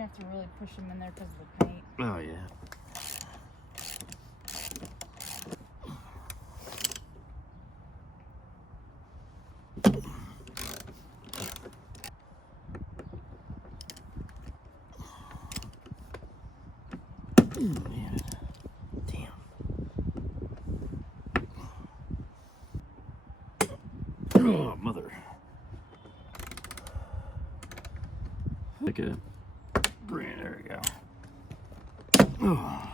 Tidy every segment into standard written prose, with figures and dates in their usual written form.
You have to really push them in there because of the paint. Oh, yeah. Man. Damn. Oh, mother. Like a brand. There we go. Oh.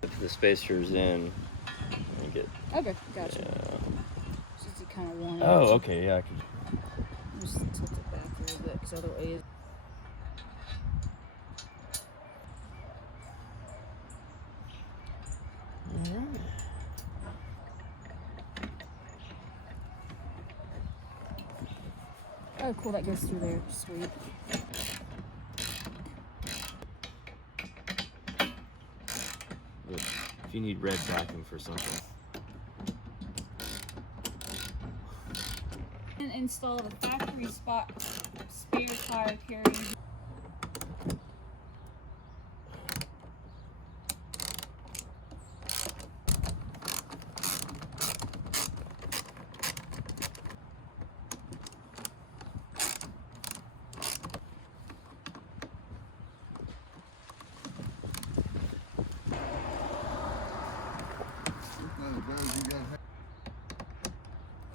Put the spacers in. And get. Okay, gotcha. Yeah. Just to kind of warm. Oh, okay, yeah. I could. Just tilt it back a little bit, because otherwise. Oh, cool, that goes through there. Sweet. If you need red backing for something. And install the factory spot spare tire carrier.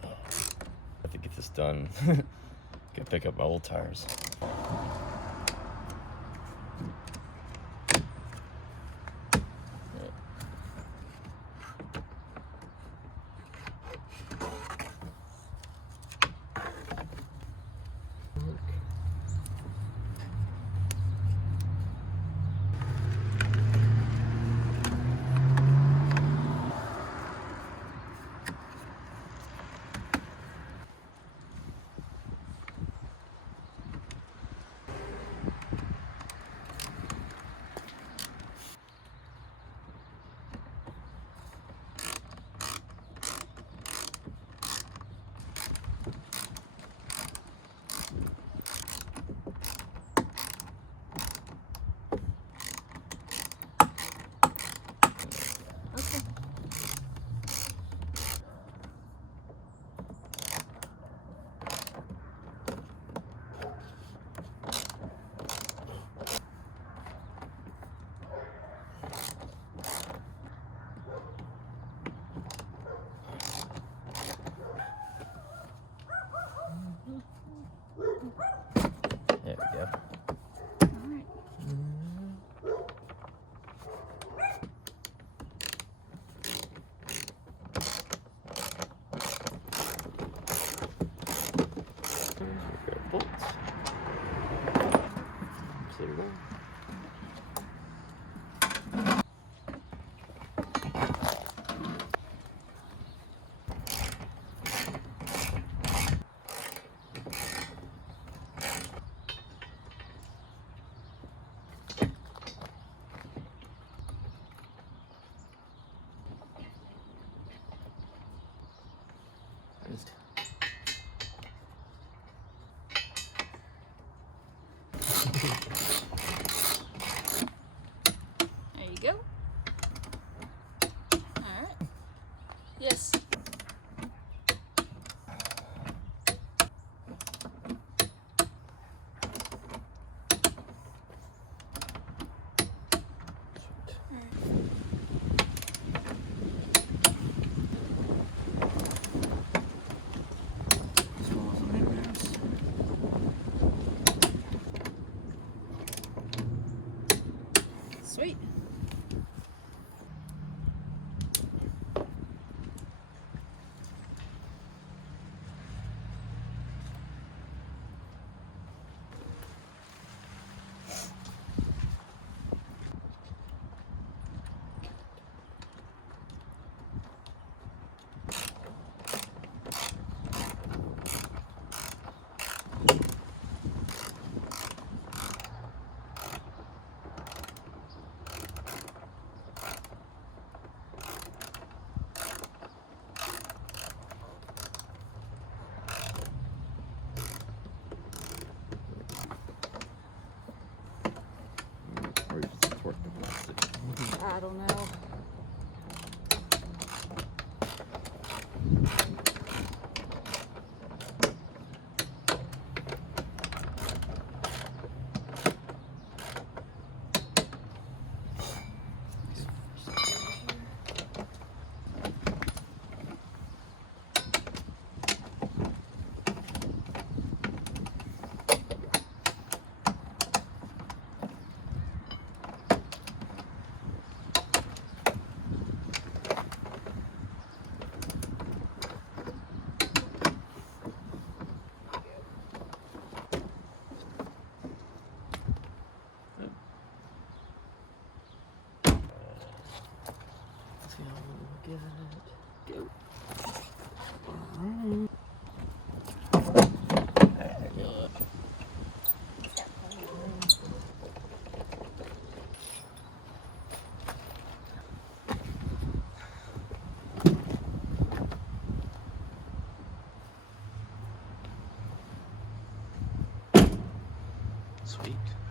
I have to get this done. Gotta pick up my old tires. There we go. Alright. Bolts. Clear one. There you go. Alright. Yes. Sweet. I don't know. See how we look at it. Go. Sweet.